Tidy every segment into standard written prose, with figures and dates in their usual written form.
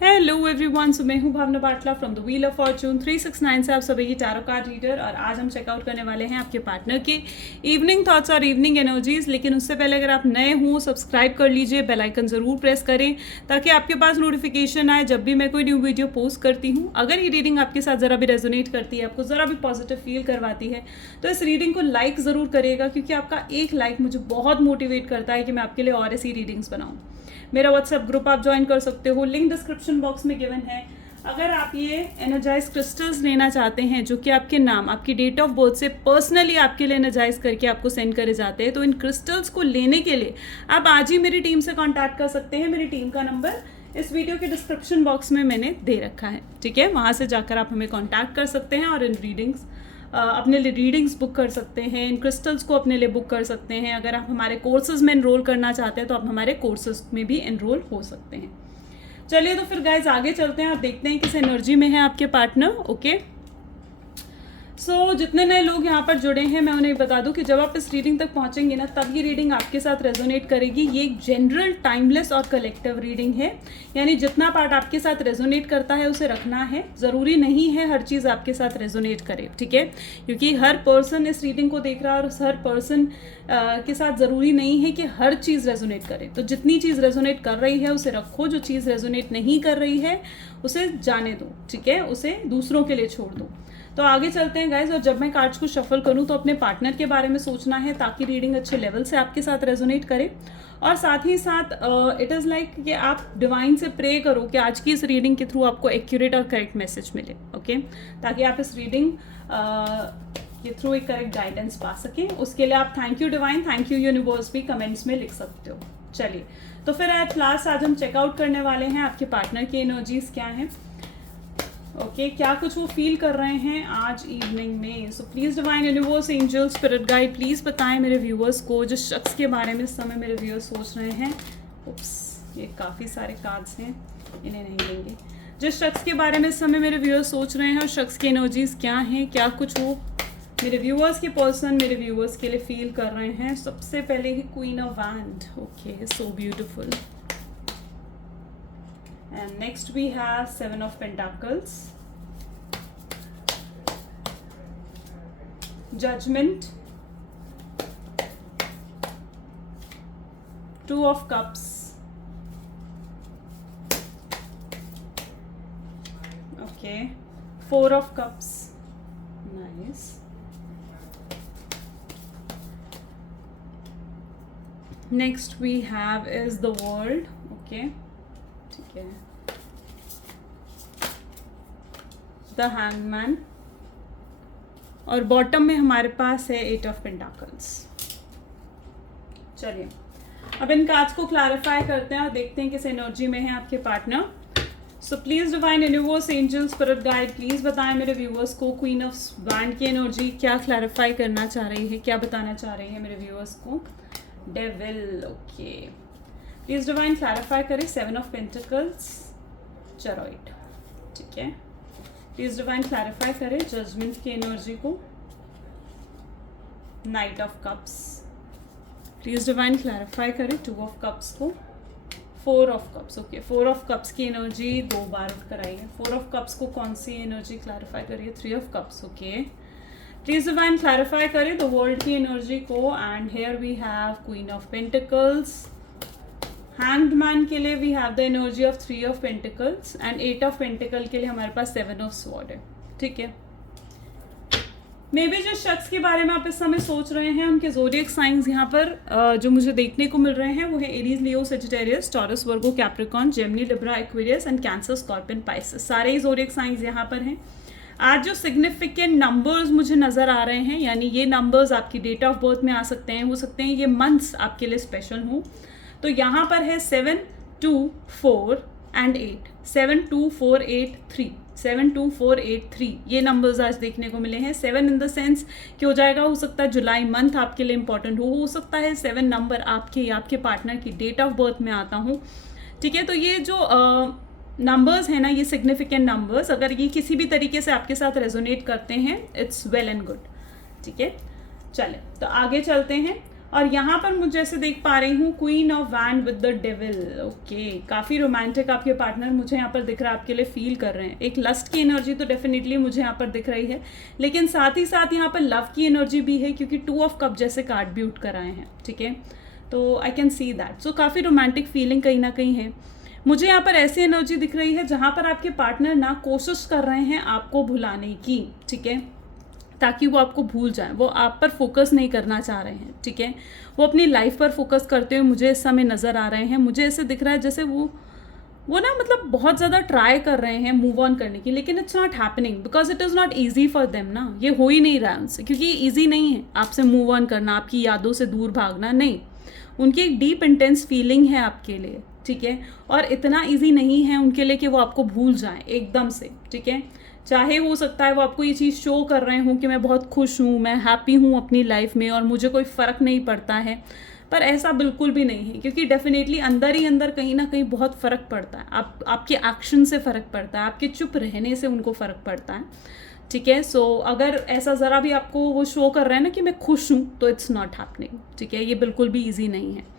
Hello everyone, so मैं हूँ Bhavna Batla from the wheel of fortune 369 से आप सभी की टैरो कार्ड रीडर। और आज हम चेकआउट करने वाले हैं आपके पार्टनर के इवनिंग थॉट्स और इवनिंग एनर्जीज। लेकिन उससे पहले अगर आप नए हों, सब्सक्राइब कर लीजिए, बेल आइकन ज़रूर प्रेस करें ताकि आपके पास नोटिफिकेशन आए जब भी मैं कोई न्यू वीडियो पोस्ट करती हूँ। अगर ये रीडिंग आपके साथ ज़रा भी रेजोनेट करती है, आपको ज़रा भी पॉजिटिव फील करवाती है, तो इस रीडिंग को लाइक ज़रूर करिएगा, क्योंकि आपका एक लाइक मुझे बहुत मोटिवेट करता है कि मैं आपके लिए और ऐसी रीडिंग्स बनाऊँ। मेरा व्हाट्सएप ग्रुप आप ज्वाइन कर सकते हो, लिंक डिस्क्रिप्शन बॉक्स में गिवन है। अगर आप ये एनर्जाइज क्रिस्टल्स लेना चाहते हैं जो कि आपके नाम, आपकी डेट ऑफ बर्थ से पर्सनली आपके लिए एनर्जाइज करके आपको सेंड करे जाते हैं, तो इन क्रिस्टल्स को लेने के लिए आप आज ही मेरी टीम से कांटेक्ट कर सकते हैं। मेरी टीम का नंबर इस वीडियो के डिस्क्रिप्शन बॉक्स में मैंने दे रखा है, ठीक है। वहाँ से जाकर आप हमें कॉन्टैक्ट कर सकते हैं और इन रीडिंग्स अपने लिए रीडिंग्स बुक कर सकते हैं, इन क्रिस्टल्स को अपने लिए बुक कर सकते हैं। अगर आप हमारे कोर्सेज में एनरोल करना चाहते हैं तो आप हमारे कोर्सेज में भी एनरोल हो सकते हैं। चलिए तो फिर गाइज आगे चलते हैं और देखते हैं किस एनर्जी में है आपके पार्टनर। ओके, सो जितने नए लोग यहाँ पर जुड़े हैं मैं उन्हें बता दूं कि जब आप इस रीडिंग तक पहुँचेंगे ना, तब ये रीडिंग आपके साथ रेजोनेट करेगी। ये एक जनरल, टाइमलेस और कलेक्टिव रीडिंग है, यानी जितना पार्ट आपके साथ रेजोनेट करता है उसे रखना है। ज़रूरी नहीं है हर चीज़ आपके साथ रेजोनेट करे, ठीक है, क्योंकि हर पर्सन इस रीडिंग को देख रहा है और हर पर्सन के साथ ज़रूरी नहीं है कि हर चीज़ रेजोनेट करे। तो जितनी चीज़ रेजोनेट कर रही है उसे रखो, जो चीज़ रेजोनेट नहीं कर रही है उसे जाने दो, ठीक है, उसे दूसरों के लिए छोड़ दो। तो आगे चलते हैं गाइज। और जब मैं कार्ड्स को शफल करूं तो अपने पार्टनर के बारे में सोचना है ताकि रीडिंग अच्छे लेवल से आपके साथ रेजोनेट करे। और साथ ही साथ इट इज़ लाइक कि आप डिवाइन से प्रे करो कि आज की इस रीडिंग के थ्रू आपको एक्यूरेट और करेक्ट मैसेज मिले, ओके, ताकि आप इस रीडिंग के थ्रू एक करेक्ट गाइडेंस पा सकें। उसके लिए आप thank you divine, thank you universe भी कमेंट्स में लिख सकते हो। चलिए तो फिर एट लास्ट आज हम चेकआउट करने वाले हैं आपके पार्टनर की एनर्जीज क्या हैं। ओके, क्या कुछ वो फील कर रहे हैं आज इवनिंग में। So please divine universe, angel, spirit guide, please बताएं मेरे व्यूअर्स को जिस शख्स के बारे में इस समय मेरे व्यूअर्स सोच रहे हैं। उप्स, ये काफ़ी सारे कार्ड्स हैं, इन्हें नहीं लेंगे। जिस शख्स के बारे में इस समय मेरे व्यूअर्स सोच रहे हैं और शख्स की एनर्जीज क्या हैं, क्या कुछ वो मेरे व्यूअर्स के पर्सन मेरे व्यूअर्स के लिए फील कर रहे हैं। सबसे पहले ही queen of wand, okay, so beautiful. And next we have Seven of Pentacles, Judgment, Two of Cups, okay, Four of Cups, nice. Next we have is the World, okay, ठीक है, द हैंगमैन, और bottom में हमारे पास है eight of pentacles. चलिए अब इन cards को clarify करते हैं और देखते हैं किस एनर्जी में है आपके partner. So please divine universe, angel, spirit guide, please बताएं मेरे व्यूअर्स को क्वीन ऑफ वैंड की एनर्जी क्या क्लैरिफाई करना चाह रही है, क्या बताना चाह रही है मेरे व्यूअर्स को। Devil, okay, please divine clarify करें सेवन ऑफ पेंटिकल्स, चरॉइड, ठीक है, प्लीज़ डिवाइन क्लैरिफाई करें जजमेंट की एनर्जी को, night of cups, please divine clarify करें टू ऑफ कप्स को, four of cups, okay, four of cups की एनर्जी दो बार उठ कर आई है। फोर ऑफ कप्स को कौन सी एनर्जी क्लैरिफाई करिए, three of cups, okay, please divine clarify करें द वर्ल्ड की एनर्जी को। And here we have queen of pentacles, hanged man के लिए we have the energy of three of pentacles, and eight of pentacle के लिए हमारे पास seven of sword है, ठीक है। मे बी जिस शख्स के बारे में आप इस समय सोच रहे हैं उनके ज़ोडिएक साइंस यहाँ पर जो मुझे देखने को मिल रहे हैं वो है Aries, Leo, Sagittarius, taurus, Virgo, Capricorn, Gemini, Libra, Aquarius and cancer, scorpion, Pisces. सारे ही ज़ोडिएक साइंस यहाँ पर हैं। आज जो सिग्निफिकेंट नंबर्स मुझे नज़र आ रहे हैं, यानी ये नंबर्स आपकी डेट ऑफ बर्थ में आ सकते हैं, हो सकते हैं ये मंथ्स आपके लिए स्पेशल हों। तो यहाँ पर है 7, 2, 4 एंड 8, 7, 2, 4, 8, 3, 7, 2, 4, 8, 3, ये नंबर्स आज देखने को मिले हैं। 7 इन द सेंस कि हो जाएगा, हो सकता है जुलाई मंथ आपके लिए इंपॉर्टेंट हो सकता है 7 नंबर आपके या आपके पार्टनर की डेट ऑफ बर्थ में आता हूँ, ठीक है। तो ये जो नंबर्स हैं ना, ये सिग्निफिकेंट नंबर्स, अगर ये किसी भी तरीके से आपके साथ रेजोनेट करते हैं, इट्स वेल एंड गुड, ठीक है। चले तो आगे चलते हैं। और यहाँ पर मुझे जैसे देख पा रही हूँ queen of wand with the devil. Okay, काफ़ी रोमांटिक आपके पार्टनर मुझे यहाँ पर दिख रहा है, आपके लिए फील कर रहे हैं। एक लस्ट की एनर्जी तो डेफिनेटली मुझे यहाँ पर दिख रही है, लेकिन साथ ही साथ यहाँ पर लव की एनर्जी भी है, क्योंकि 2 ऑफ कप जैसे कार्ड भी उठ कर आए हैं। ठीक है, तो आई कैन सी दैट। सो काफ़ी रोमांटिक फीलिंग कहीं ना कहीं है। मुझे यहाँ पर ऐसी एनर्जी दिख रही है जहाँ पर आपके पार्टनर ना कोशिश कर रहे हैं आपको भुलाने की। ठीक है, ताकि वो आपको भूल जाए, वो आप पर फोकस नहीं करना चाह रहे हैं। ठीक है, वो अपनी लाइफ पर फोकस करते हुए मुझे इस समय नज़र आ रहे हैं। मुझे ऐसे दिख रहा है जैसे वो ना मतलब बहुत ज़्यादा ट्राई कर रहे हैं मूव ऑन करने की, लेकिन it's not happening because it is not easy for them ना। ये हो ही नहीं रहा है उनसे, क्योंकि ईजी नहीं है आपसे मूव ऑन करना, आपकी यादों से दूर भागना। नहीं, उनकी एक डीप इंटेंस फीलिंग है आपके लिए। ठीक है, और इतना ईजी नहीं है उनके लिए कि वो आपको भूल जाएं एकदम से। ठीक है, चाहे हो सकता है वो आपको ये चीज़ शो कर रहे हों कि मैं बहुत खुश हूँ, मैं हैप्पी हूँ अपनी लाइफ में और मुझे कोई फ़र्क नहीं पड़ता है, पर ऐसा बिल्कुल भी नहीं है। क्योंकि डेफिनेटली अंदर ही अंदर कहीं ना कहीं बहुत फ़र्क पड़ता है। आपके एक्शन से फ़र्क पड़ता है, आपके चुप रहने से उनको फ़र्क पड़ता है। ठीक है, सो अगर ऐसा ज़रा भी आपको वो शो कर रहे हैं ना कि मैं खुश हूँ, तो इट्स नॉट हैपनिंग। ठीक है, ये बिल्कुल भी ईजी नहीं है।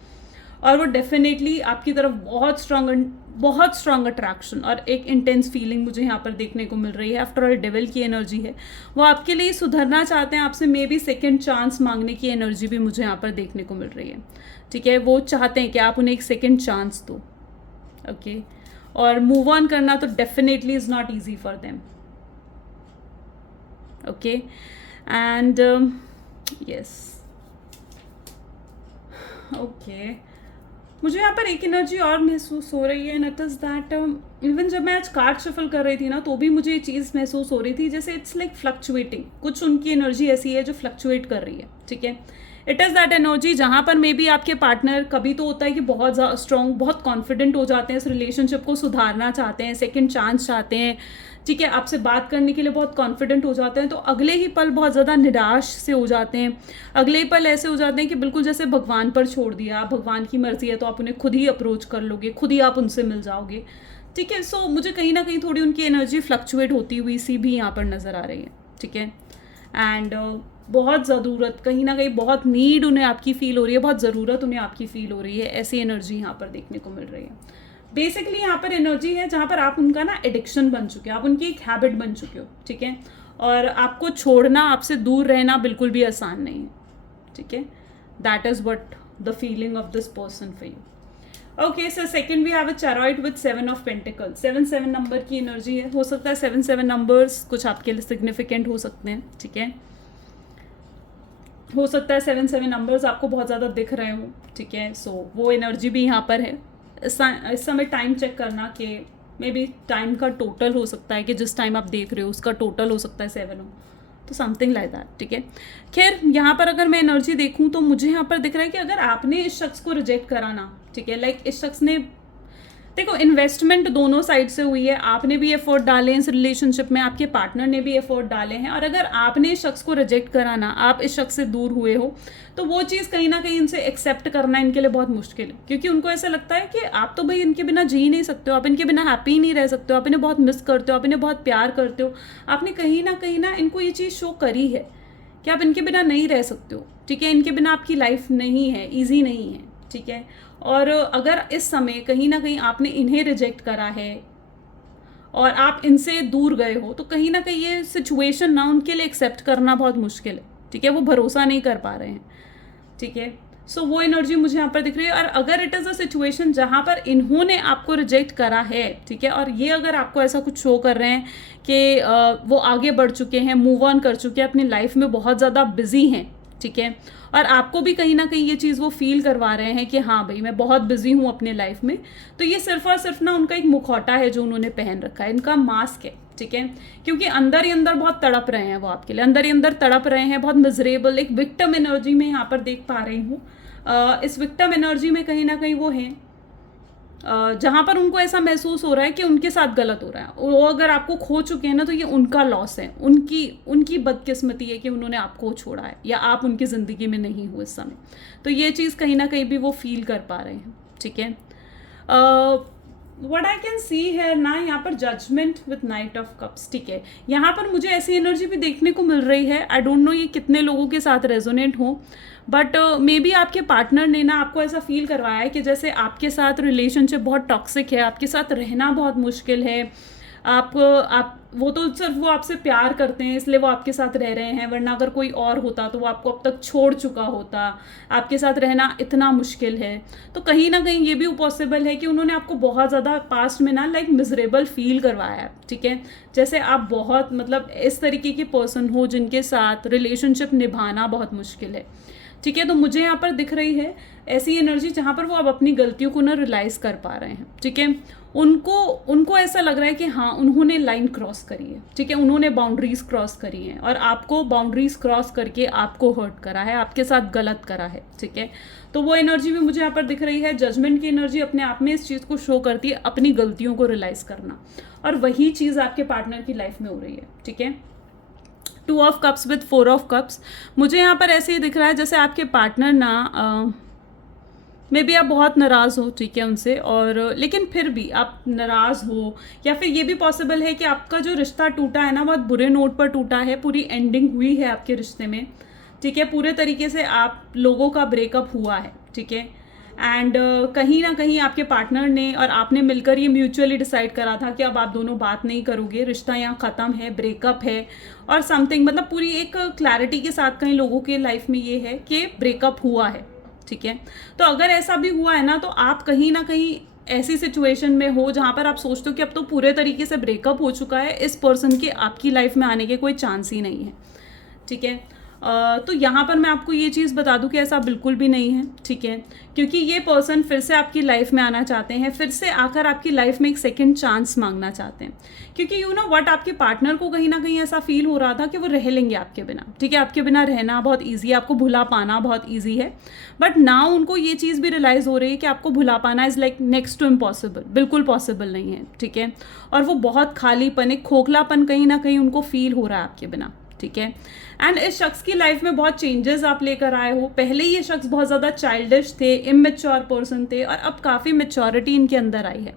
और वो डेफिनेटली आपकी तरफ बहुत स्ट्रॉन्ग अट्रैक्शन और एक इंटेंस फीलिंग मुझे यहाँ पर देखने को मिल रही है। आफ्टर ऑल डेविल की एनर्जी है, वो आपके लिए सुधरना चाहते हैं, आपसे मे बी सेकेंड चांस मांगने की एनर्जी भी मुझे यहाँ पर देखने को मिल रही है। ठीक है, वो चाहते हैं कि आप उन्हें एक सेकेंड चांस दो। ओके, और मूव ऑन करना तो definitely is not easy for them. Okay, and yes, okay, मुझे यहाँ पर एक एनर्जी और महसूस हो रही है, and it is that even जब मैं आज कार्ड शफल कर रही थी ना, तो भी मुझे ये चीज़ महसूस हो रही थी जैसे इट्स लाइक फ्लक्चुएटिंग। कुछ उनकी एनर्जी ऐसी है जो फ्लक्चुएट कर रही है। ठीक है, इट इज़ दैट एनर्जी जहाँ पर मे बी आपके पार्टनर कभी तो होता है कि बहुत स्ट्रॉन्ग, बहुत कॉन्फिडेंट हो जाते हैं, इस रिलेशनशिप को सुधारना चाहते हैं, सेकेंड चांस चाहते हैं। ठीक है, आपसे बात करने के लिए बहुत कॉन्फिडेंट हो जाते हैं, तो अगले ही पल बहुत ज़्यादा निराश से हो जाते हैं। अगले ही पल ऐसे हो जाते हैं कि बिल्कुल जैसे भगवान पर छोड़ दिया, भगवान की मर्जी है तो आप उन्हें खुद ही अप्रोच कर लोगे, खुद ही आप उनसे मिल जाओगे। ठीक है, सो मुझे कहीं ना कहीं थोड़ी उनकी एनर्जी फ्लक्चुएट होती हुई सी भी यहाँ पर नज़र आ रही है। ठीक है, एंड बहुत ज़रूरत, कहीं ना कहीं बहुत नीड उन्हें आपकी फील हो रही है, बहुत ज़रूरत उन्हें आपकी फील हो रही है। ऐसी एनर्जी यहाँ पर देखने को मिल रही है। बेसिकली यहाँ पर एनर्जी है जहाँ पर आप उनका ना एडिक्शन बन चुके हो, आप उनकी एक हैबिट बन चुके हो। ठीक है, और आपको छोड़ना, आपसे दूर रहना बिल्कुल भी आसान नहीं है। ठीक है, that is what the feeling of this person for you. Okay, so second we have a chariot with 7 of pentacles. 7 number की एनर्जी है। हो सकता है 7 नंबर्स कुछ आपके लिए सिग्निफिकेंट हो सकते हैं। ठीक है, हो सकता है 7 नंबर्स आपको बहुत ज़्यादा दिख रहे हो। ठीक है, सो वो एनर्जी भी यहाँ पर है। इस समय टाइम चेक करना कि मे बी टाइम का टोटल हो सकता है कि जिस टाइम आप देख रहे हो उसका टोटल हो सकता है 7 हो, तो समथिंग लाइक दैट। ठीक है, खैर यहाँ पर अगर मैं एनर्जी देखूँ तो मुझे यहाँ पर दिख रहा है कि अगर आपने इस शख्स को रिजेक्ट करा ना, ठीक है, लाइक इस शख्स ने, देखो इन्वेस्टमेंट दोनों साइड से हुई है, आपने भी एफर्ट डाले हैं इस रिलेशनशिप में, आपके पार्टनर ने भी एफर्ट डाले हैं, और अगर आपने इस शख्स को रिजेक्ट करा ना, आप इस शख्स से दूर हुए हो, तो वो चीज़ कहीं ना कहीं इनसे एक्सेप्ट करना इनके लिए बहुत मुश्किल है। क्योंकि उनको ऐसा लगता है कि आप तो भाई इनके बिना जी नहीं सकते हो, आप इनके बिना हैप्पी नहीं रह सकते हो, आप इन्हें बहुत मिस करते हो, आप इन्हें बहुत प्यार करते हो, आपने कहीं ना इनको ये चीज़ शो करी है कि आप इनके बिना नहीं रह सकते हो। ठीक है, इनके बिना आपकी लाइफ नहीं है, ईजी नहीं है। ठीक है, और अगर इस समय कहीं ना कहीं आपने इन्हें रिजेक्ट करा है और आप इनसे दूर गए हो, तो कहीं ना कहीं ये सिचुएशन ना उनके लिए एक्सेप्ट करना बहुत मुश्किल है। ठीक है, वो भरोसा नहीं कर पा रहे हैं। ठीक है, सो वो एनर्जी मुझे यहाँ पर दिख रही है। और अगर इट इज़ अ सिचुएशन जहाँ पर इन्होंने आपको रिजेक्ट करा है, ठीक है, और ये अगर आपको ऐसा कुछ शो कर रहे हैं कि वो आगे बढ़ चुके हैं, मूव ऑन कर चुके हैं, अपनी लाइफ में बहुत ज़्यादा बिजी हैं, ठीक है, और आपको भी कहीं ना कहीं ये चीज़ वो फील करवा रहे हैं कि हाँ भाई मैं बहुत बिजी हूँ अपने लाइफ में, तो ये सिर्फ और सिर्फ ना उनका एक मुखौटा है जो उन्होंने पहन रखा है, इनका मास्क है। ठीक है, क्योंकि अंदर ही अंदर बहुत तड़प रहे हैं वो आपके लिए, अंदर ही अंदर तड़प रहे हैं, बहुत मिजरेबल, एक विक्टिम एनर्जी में यहाँ पर देख पा रही हूँ। इस विक्टिम एनर्जी में कहीं ना कहीं वो हैं जहाँ पर उनको ऐसा महसूस हो रहा है कि उनके साथ गलत हो रहा है। वो अगर आपको खो चुके हैं ना, तो ये उनका लॉस है, उनकी बदकिस्मती है कि उन्होंने आपको छोड़ा है या आप उनकी ज़िंदगी में नहीं हो इस समय। तो ये चीज़ कहीं ना कहीं भी वो फील कर पा रहे हैं। ठीक है, व्हाट आई कैन सी है ना, यहाँ पर judgement with knight of cups, ठीक है। यहाँ पर मुझे ऐसी एनर्जी भी देखने को मिल रही है, आई डोंट नो ये कितने लोगों के साथ रेजोनेट हो, बट मे बी आपके पार्टनर ने ना आपको ऐसा फील करवाया है कि जैसे आपके साथ रिलेशनशिप बहुत टॉक्सिक है, आपके साथ रहना बहुत मुश्किल है, आप वो तो सिर्फ वो आपसे प्यार करते हैं इसलिए वो आपके साथ रह रहे हैं, वरना अगर कोई और होता तो वो आपको अब तक छोड़ चुका होता, आपके साथ रहना इतना मुश्किल है। तो कहीं ना कहीं ये भी पॉसिबल है कि उन्होंने आपको बहुत ज़्यादा पास्ट में ना लाइक मिजरेबल फील करवाया है, ठीक है। जैसे आप बहुत मतलब इस तरीके के पर्सन हो जिनके साथ रिलेशनशिप निभाना बहुत मुश्किल है, ठीक है। तो मुझे यहाँ पर दिख रही है ऐसी एनर्जी जहाँ पर वो अब अपनी गलतियों को ना रियलाइज़ कर पा रहे हैं, ठीक है। उनको ऐसा लग रहा है कि हाँ उन्होंने लाइन क्रॉस करी है, ठीक है, उन्होंने बाउंड्रीज क्रॉस करी हैं और आपको बाउंड्रीज क्रॉस करके आपको हर्ट करा है, आपके साथ गलत करा है, ठीक है। तो वो एनर्जी भी मुझे यहाँ पर दिख रही है। जजमेंट की एनर्जी अपने आप में इस चीज़ को शो करती है, अपनी गलतियों को रियलाइज़ करना, और वही चीज़ आपके पार्टनर की लाइफ में हो रही है, ठीक है। 2 of cups with 4 of cups मुझे यहाँ पर ऐसे ही दिख रहा है जैसे आपके पार्टनर ना मे बी आप बहुत नाराज़ हो, ठीक है, उनसे, और लेकिन फिर भी आप नाराज़ हो, या फिर ये भी पॉसिबल है कि आपका जो रिश्ता टूटा है ना बहुत बुरे नोट पर टूटा है, पूरी एंडिंग हुई है आपके रिश्ते में, ठीक है, पूरे तरीके से आप लोगों का ब्रेकअप हुआ है, ठीक है। एंड कहीं ना कहीं आपके पार्टनर ने और आपने मिलकर ये म्यूचुअली डिसाइड करा था कि अब आप दोनों बात नहीं करोगे, रिश्ता यहाँ ख़त्म है, ब्रेकअप है और समथिंग, मतलब पूरी एक क्लैरिटी के साथ कई लोगों के लाइफ में ये है कि ब्रेकअप हुआ है, ठीक है। तो अगर ऐसा भी हुआ है ना तो आप कहीं ना कहीं ऐसी सिचुएशन में हो जहाँ पर आप सोचते हो कि अब तो पूरे तरीके से ब्रेकअप हो चुका है, इस पर्सन के आपकी लाइफ में आने के कोई चांस ही नहीं है, ठीक है। तो यहाँ पर मैं आपको ये चीज़ बता दूं कि ऐसा बिल्कुल भी नहीं है, ठीक है, क्योंकि ये पर्सन फिर से आपकी लाइफ में आना चाहते हैं, फिर से आकर आपकी लाइफ में एक सेकंड चांस मांगना चाहते हैं, क्योंकि यू नो व्हाट, आपके पार्टनर को कहीं ना कहीं ऐसा फील हो रहा था कि वो रह लेंगे आपके बिना, ठीक है, आपके बिना रहना बहुत ईजी है, आपको भुला पाना बहुत ईजी है, बट नाउ उनको ये चीज़ भी रियलाइज़ हो रही है कि आपको भुला पाना is like next to impossible, बिल्कुल पॉसिबल नहीं है, ठीक है। और वो बहुत खालीपन, एक खोखलापन कहीं ना कहीं उनको फील हो रहा है आपके बिना, ठीक है। एंड इस शख्स की लाइफ में बहुत चेंजेस आप लेकर आए हो। पहले ये शख्स बहुत ज़्यादा चाइल्डिश थे, इमेच्योर पर्सन थे, और अब काफ़ी मेच्योरिटी इनके अंदर आई है,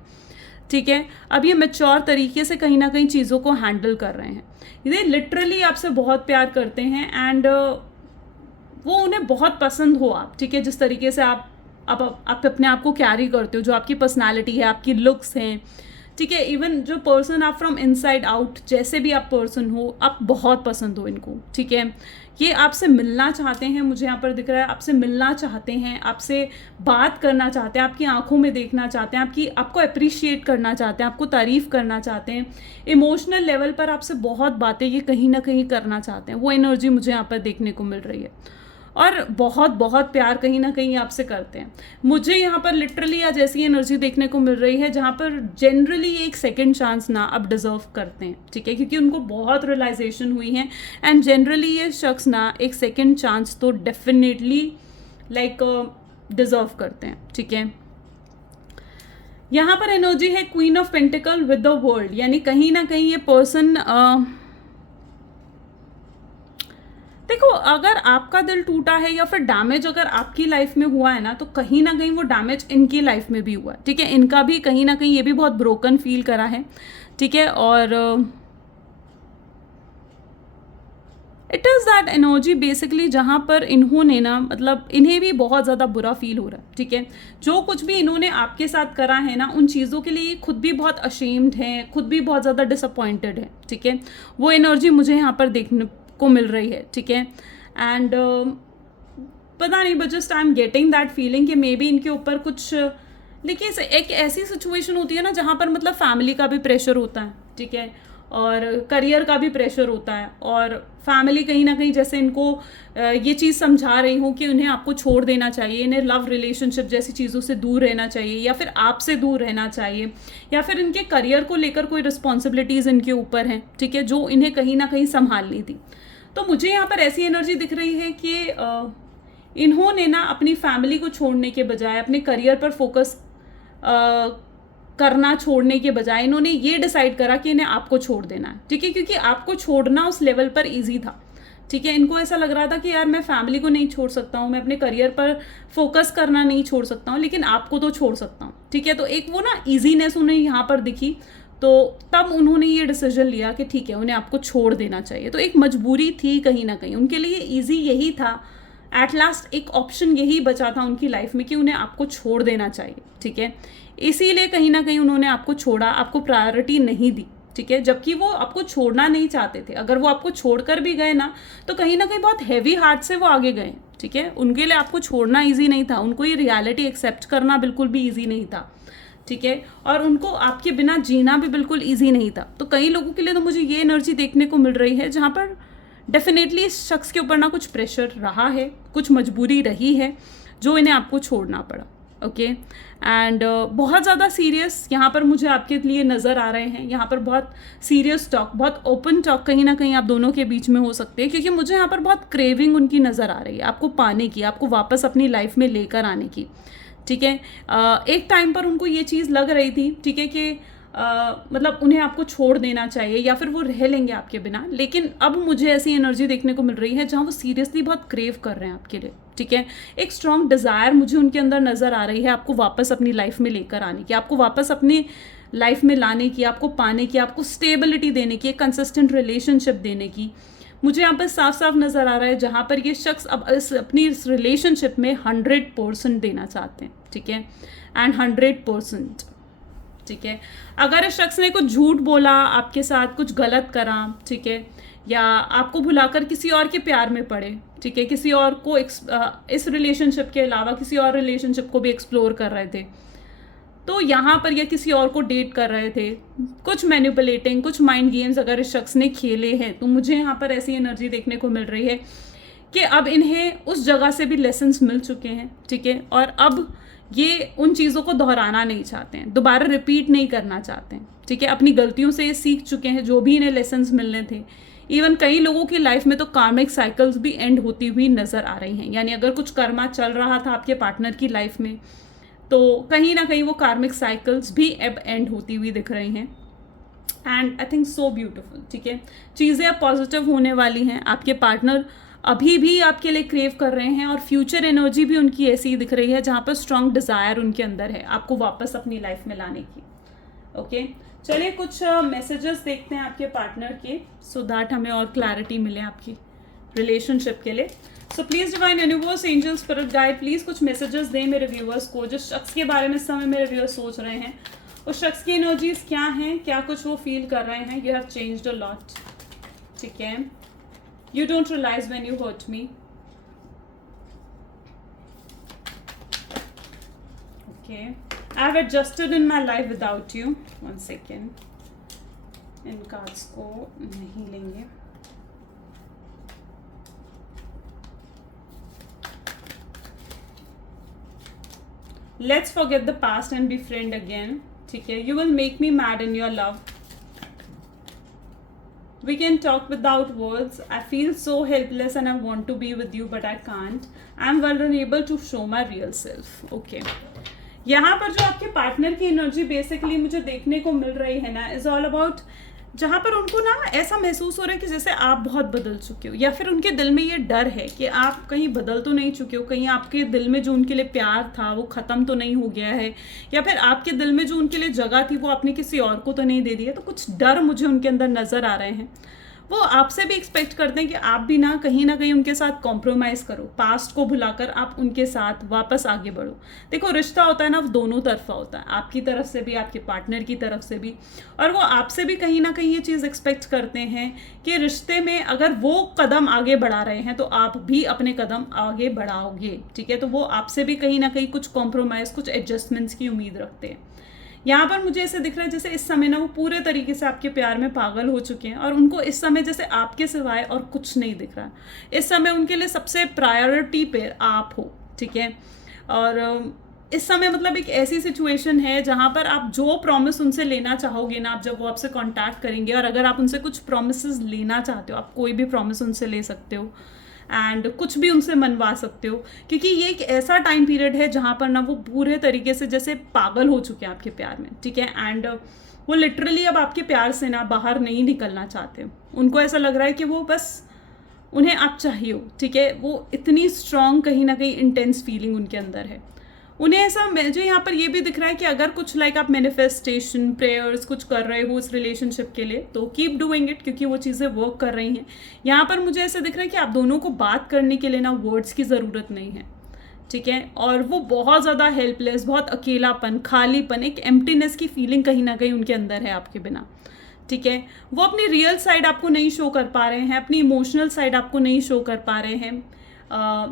ठीक है। अब ये मेच्योर तरीके से कहीं ना कहीं चीज़ों को हैंडल कर रहे हैं। ये लिटरली आपसे बहुत प्यार करते हैं एंड वो उन्हें बहुत पसंद हो आप, ठीक है, जिस तरीके से आप अपने आप को कैरी करते हो, जो आपकी पर्सनैलिटी है, आपकी लुक्स हैं, ठीक है, इवन जो पर्सन आप फ्रॉम इनसाइड आउट, जैसे भी आप पर्सन हो, आप बहुत पसंद हो इनको, ठीक है। ये आपसे मिलना चाहते हैं, मुझे यहाँ पर दिख रहा है, आपसे मिलना चाहते हैं, आपसे बात करना चाहते हैं, आपकी आंखों में देखना चाहते हैं, आपको अप्रिशिएट करना चाहते हैं, आपको तारीफ़ करना चाहते हैं, इमोशनल लेवल पर आपसे बहुत बातें ये कहीं ना कहीं करना चाहते हैं। वो एनर्जी मुझे यहाँ पर देखने को मिल रही है, और बहुत बहुत प्यार कहीं ना कहीं आपसे करते हैं। मुझे यहाँ पर लिटरली आज ऐसी एनर्जी देखने को मिल रही है जहाँ पर जनरली एक सेकंड चांस ना अब डिज़र्व करते हैं, ठीक है, क्योंकि उनको बहुत रियलाइजेशन हुई है एंड जनरली ये शख्स ना एक सेकंड चांस तो डेफिनेटली लाइक डिज़र्व करते हैं, ठीक है। यहाँ पर एनर्जी है queen of pentacle with the world, यानी कहीं ना कहीं ये पर्सन देखो, अगर आपका दिल टूटा है या फिर डैमेज अगर आपकी लाइफ में हुआ है ना, तो कहीं ना कहीं वो डैमेज इनकी लाइफ में भी हुआ है, ठीक है। इनका भी कहीं ना कहीं ये भी बहुत ब्रोकन फील करा है, ठीक है। और it is that energy basically जहाँ पर इन्होंने ना मतलब इन्हें भी बहुत ज़्यादा बुरा फील हो रहा है, ठीक है। जो कुछ भी इन्होंने आपके साथ करा है ना, उन चीज़ों के लिए खुद भी बहुत अशेम्ड हैं, खुद भी बहुत ज़्यादा डिसअपॉइंटेड है, ठीक है। वो एनर्जी मुझे यहाँ पर देखने को मिल रही है, ठीक है। एंड पता नहीं, but just I am getting that feeling कि मे बी इनके ऊपर कुछ, देखिए एक ऐसी सिचुएशन होती है ना जहाँ पर मतलब फैमिली का भी प्रेशर होता है, ठीक है, और करियर का भी प्रेशर होता है, और फैमिली कहीं ना कहीं जैसे इनको ये चीज़ समझा रही हूँ कि उन्हें आपको छोड़ देना चाहिए, इन्हें लव रिलेशनशिप जैसी चीज़ों से दूर रहना चाहिए, या फिर आपसे दूर रहना चाहिए, या फिर इनके करियर को लेकर कोई रिस्पॉन्सिबिलिटीज़ इनके ऊपर हैं, ठीक है, जो इन्हें कहीं ना कहीं संभालनी थी। तो मुझे यहाँ पर ऐसी एनर्जी दिख रही है कि इन्होंने ना अपनी फैमिली को छोड़ने के बजाय, अपने करियर पर फोकस करना छोड़ने के बजाय, इन्होंने ये डिसाइड करा कि इन्हें आपको छोड़ देना है, ठीक है, क्योंकि आपको छोड़ना उस लेवल पर इजी था, ठीक है, इनको ऐसा लग रहा था कि यार मैं फैमिली को नहीं छोड़ सकता हूँ, मैं अपने करियर पर फोकस करना नहीं छोड़ सकता हूँ, लेकिन आपको तो छोड़ सकता हूँ। ठीक है, तो एक वो ना ईजीनेस उन्हें यहाँ पर दिखी, तो तब उन्होंने ये डिसीजन लिया कि ठीक है उन्हें आपको छोड़ देना चाहिए। तो एक मजबूरी थी कहीं ना कहीं उनके लिए, ईजी यही था, एट लास्ट एक ऑप्शन यही बचा था उनकी लाइफ में कि उन्हें आपको छोड़ देना चाहिए। ठीक है, इसीलिए कहीं ना कहीं उन्होंने आपको छोड़ा, आपको प्रायोरिटी नहीं दी। ठीक है, जबकि वो आपको छोड़ना नहीं चाहते थे। अगर वो आपको छोड़कर भी गए ना तो कहीं ना कहीं बहुत हैवी हार्ट से वो आगे गए। ठीक है, उनके लिए आपको छोड़ना ईजी नहीं था, उनको ये रियलिटी एक्सेप्ट करना बिल्कुल भी ईजी नहीं था। ठीक है, और उनको आपके बिना जीना भी बिल्कुल ईजी नहीं था। तो कई लोगों के लिए तो मुझे ये एनर्जी देखने को मिल रही है जहाँ पर डेफिनेटली इस शख्स के ऊपर ना कुछ प्रेशर रहा है, कुछ मजबूरी रही है जो इन्हें आपको छोड़ना पड़ा। ओके, एंड बहुत ज़्यादा सीरियस यहाँ पर मुझे आपके लिए नज़र आ रहे हैं। यहाँ पर बहुत सीरियस टॉक, बहुत ओपन टॉक कहीं ना कहीं आप दोनों के बीच में हो सकते हैं, क्योंकि मुझे यहाँ पर बहुत क्रेविंग उनकी नज़र आ रही है आपको पाने की, आपको वापस अपनी लाइफ में लेकर आने की। ठीक है, एक टाइम पर उनको ये चीज़ लग रही थी, ठीक है, कि मतलब उन्हें आपको छोड़ देना चाहिए या फिर वो रह लेंगे आपके बिना, लेकिन अब मुझे ऐसी एनर्जी देखने को मिल रही है जहाँ वो सीरियसली बहुत क्रेव कर रहे हैं आपके लिए। ठीक है, एक स्ट्रॉन्ग डिज़ायर मुझे उनके अंदर नज़र आ रही है आपको वापस अपनी लाइफ में लेकर आने की, आपको वापस अपनी लाइफ में लाने की, आपको पाने की, आपको स्टेबिलिटी देने की, एक कंसिस्टेंट रिलेशनशिप देने की। मुझे यहाँ पर साफ साफ नज़र आ रहा है जहाँ पर ये शख्स अब अपनी इस रिलेशनशिप में 100% देना चाहते हैं। ठीक है, एंड 100%। ठीक है, अगर इस शख्स ने कुछ झूठ बोला आपके साथ, कुछ गलत करा, ठीक है, या आपको भुलाकर किसी और के प्यार में पड़े, ठीक है, किसी और को इस रिलेशनशिप के अलावा किसी और रिलेशनशिप को भी एक्सप्लोर कर रहे थे, तो यहाँ पर या किसी और को डेट कर रहे थे, कुछ मैनिपुलेटिंग, कुछ माइंड गेम्स अगर इस शख्स ने खेले हैं, तो मुझे यहाँ पर ऐसी एनर्जी देखने को मिल रही है कि अब इन्हें उस जगह से भी लेसन्स मिल चुके हैं। ठीक है, और अब ये उन चीज़ों को दोहराना नहीं चाहते हैं, दोबारा रिपीट नहीं करना चाहते हैं। ठीक है, अपनी गलतियों से ये सीख चुके हैं जो भी इन्हें लेसन्स मिलने थे। इवन कई लोगों की लाइफ में तो कार्मिक साइकिल्स भी एंड होती हुई नज़र आ रही हैं, यानी अगर कुछ कर्मा चल रहा था आपके पार्टनर की लाइफ में तो कहीं ना कहीं वो कार्मिक साइकिल्स भी अब एंड होती हुई दिख रही हैं। And I think so beautiful. ठीक है, चीज़ें अब पॉजिटिव होने वाली हैं, आपके पार्टनर अभी भी आपके लिए क्रेव कर रहे हैं और फ्यूचर एनर्जी भी उनकी ऐसी ही दिख रही है जहाँ पर स्ट्रॉन्ग डिज़ायर उनके अंदर है आपको वापस अपनी लाइफ में लाने की। ओके, चलिए कुछ मैसेजेस देखते हैं आपके पार्टनर के, सो दैट हमें और क्लैरिटी मिले आपकी रिलेशनशिप के लिए। So please divine universe, angel, spirit guide, please कुछ मैसेजेस दें मेरे व्यूअर्स को, जिस शख्स के बारे में इस समय मेरे व्यूअर्स सोच रहे हैं उस शख्स की एनर्जीज क्या हैं, क्या कुछ वो फील कर रहे हैं। You have changed a lot. ठीक है, you don't realize when you hurt me. Okay, I've adjusted in my life without you. One second, in cards को नहीं लेंगे। Let's forget the past and be friend again. ठीक है, you will make me mad in your love. We can talk without words. I feel so helpless and I want to be with you but I can't. I'm vulnerable to show my real self. Okay. यहाँ पर जो आपके partner की energy basically मुझे देखने को मिल रही है ना, इज ऑल अबाउट जहाँ पर उनको ना ऐसा महसूस हो रहा है कि जैसे आप बहुत बदल चुके हो, या फिर उनके दिल में ये डर है कि आप कहीं बदल तो नहीं चुके हो, कहीं आपके दिल में जो उनके लिए प्यार था वो ख़त्म तो नहीं हो गया है, या फिर आपके दिल में जो उनके लिए जगह थी वो आपने किसी और को तो नहीं दे दी है। तो कुछ डर मुझे उनके अंदर नज़र आ रहे हैं। वो आपसे भी एक्सपेक्ट करते हैं कि आप भी ना कहीं उनके साथ कॉम्प्रोमाइज़ करो, पास्ट को भुलाकर आप उनके साथ वापस आगे बढ़ो। देखो, रिश्ता होता है ना, दोनों तरफा होता है, आपकी तरफ से भी, आपके पार्टनर की तरफ से भी, और वो आपसे भी कहीं ना कहीं ये चीज़ एक्सपेक्ट करते हैं कि रिश्ते में अगर वो कदम आगे बढ़ा रहे हैं तो आप भी अपने कदम आगे बढ़ाओगे। ठीक है, तो वो आपसे भी कहीं ना कहीं कुछ कॉम्प्रोमाइज़, कुछ एडजस्टमेंट्स की उम्मीद रखते हैं। यहाँ पर मुझे ऐसे दिख रहा है जैसे इस समय ना वो पूरे तरीके से आपके प्यार में पागल हो चुके हैं और उनको इस समय जैसे आपके सिवाय और कुछ नहीं दिख रहा है। इस समय उनके लिए सबसे प्रायोरिटी पे आप हो। ठीक है, और इस समय मतलब एक ऐसी सिचुएशन है जहाँ पर आप जो प्रॉमिस उनसे लेना चाहोगे ना, आप जब वो आपसे कांटेक्ट करेंगे, और अगर आप उनसे कुछ प्रॉमिसेस लेना चाहते हो, आप कोई भी प्रॉमिस उनसे ले सकते हो एंड कुछ भी उनसे मनवा सकते हो, क्योंकि ये एक ऐसा टाइम पीरियड है जहाँ पर ना वो पूरे तरीके से जैसे पागल हो चुके हैं आपके प्यार में। ठीक है, एंड वो लिटरली अब आपके प्यार से ना बाहर नहीं निकलना चाहते। उनको ऐसा लग रहा है कि वो बस उन्हें आप चाहिए हो, ठीक है। वो इतनी स्ट्रॉन्ग कहीं ना कहीं इंटेंस फीलिंग उनके अंदर है। उन्हें ऐसा, मुझे यहाँ पर ये भी दिख रहा है कि अगर कुछ लाइक आप मैनिफेस्टेशन प्रेयर्स कुछ कर रहे हो उस रिलेशनशिप के लिए, तो कीप डूइंग इट, क्योंकि वो चीज़ें वर्क कर रही हैं। यहाँ पर मुझे ऐसा दिख रहा है कि आप दोनों को बात करने के लिए ना वर्ड्स की ज़रूरत नहीं है, ठीक है। और वो बहुत ज़्यादा हेल्पलेस, बहुत अकेलापन, खालीपन, एक एम्प्टीनेस की फीलिंग कहीं ना कहीं उनके अंदर है आपके बिना, ठीक है। वो अपनी रियल साइड आपको नहीं शो कर पा रहे हैं, अपनी इमोशनल साइड आपको नहीं शो कर पा रहे हैं।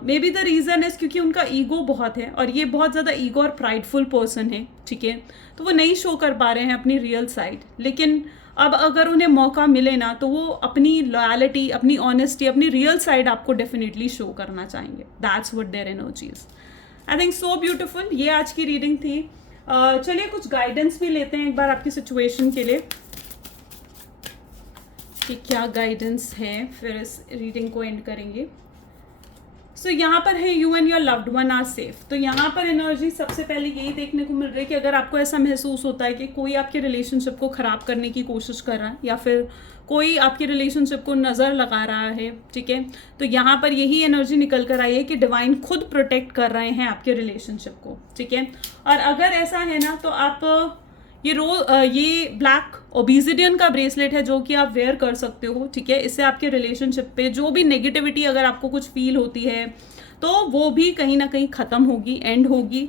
May be the reason is क्योंकि उनका ईगो बहुत है और ये बहुत ज़्यादा ईगो और प्राइडफुल पर्सन है, ठीक है। तो वो नहीं शो कर पा रहे हैं अपनी रियल साइड, लेकिन अब अगर उन्हें मौका मिले ना तो वो अपनी लॉयलिटी, अपनी ऑनेस्टी, अपनी रियल साइड आपको डेफिनेटली शो करना चाहेंगे। That's what their energies. I think so beautiful. ये आज की रीडिंग थी। चलिए कुछ गाइडेंस भी लेते हैं एक बार आपकी सिचुएशन के लिए कि क्या गाइडेंस है, फिर इस रीडिंग को एंड करेंगे। सो यहाँ पर है you and your loved one are safe. तो यहाँ पर एनर्जी सबसे पहले यही देखने को मिल रही है कि अगर आपको ऐसा महसूस होता है कि कोई आपके रिलेशनशिप को ख़राब करने की कोशिश कर रहा है या फिर कोई आपके रिलेशनशिप को नज़र लगा रहा है, ठीक है, तो यहाँ पर यही एनर्जी निकल कर आई है कि डिवाइन खुद प्रोटेक्ट कर रहे हैं आपके रिलेशनशिप को, ठीक है। और अगर ऐसा है ना तो आप ये ब्लैक ओबिसिडियन का ब्रेसलेट है जो कि आप वेयर कर सकते हो, ठीक है। इससे आपके रिलेशनशिप पे जो भी नेगेटिविटी अगर आपको कुछ फील होती है तो वो भी कहीं ना कहीं ख़त्म होगी, एंड होगी।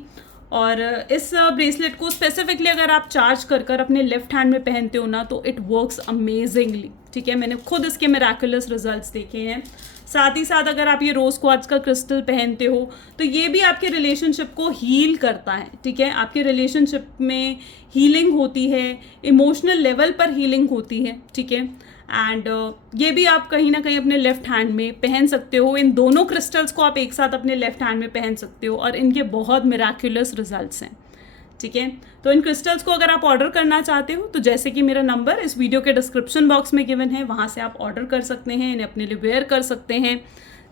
और इस ब्रेसलेट को स्पेसिफिकली अगर आप चार्ज कर कर अपने लेफ्ट हैंड में पहनते हो ना तो इट वर्क्स अमेजिंगली, ठीक है। मैंने खुद इसके मिराकुलस रिजल्ट्स देखे हैं। साथ ही साथ अगर आप ये रोज़ क्वार्ट्ज का क्रिस्टल पहनते हो तो ये भी आपके रिलेशनशिप को हील करता है, ठीक है। आपके रिलेशनशिप में हीलिंग होती है, इमोशनल लेवल पर हीलिंग होती है, ठीक है। एंड ये भी आप कहीं ना कहीं अपने लेफ्ट हैंड में पहन सकते हो। इन दोनों क्रिस्टल्स को आप एक साथ अपने लेफ्ट हैंड में पहन सकते हो और इनके बहुत मिराकुलस रिजल्ट्स हैं, ठीक है। तो इन क्रिस्टल्स को अगर आप ऑर्डर करना चाहते हो तो जैसे कि मेरा नंबर इस वीडियो के डिस्क्रिप्शन बॉक्स में गिवन है, वहाँ से आप ऑर्डर कर सकते हैं, इन्हें अपने लिए वेयर कर सकते हैं,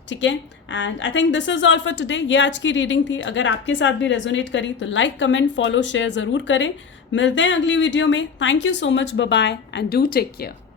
ठीक है। And I think this is all for today. ये आज की रीडिंग थी। अगर आपके साथ भी रेजोनेट करी तो लाइक, कमेंट, फॉलो, शेयर ज़रूर करें। मिलते हैं अगली वीडियो में। Thank you so much, bye bye and do take care.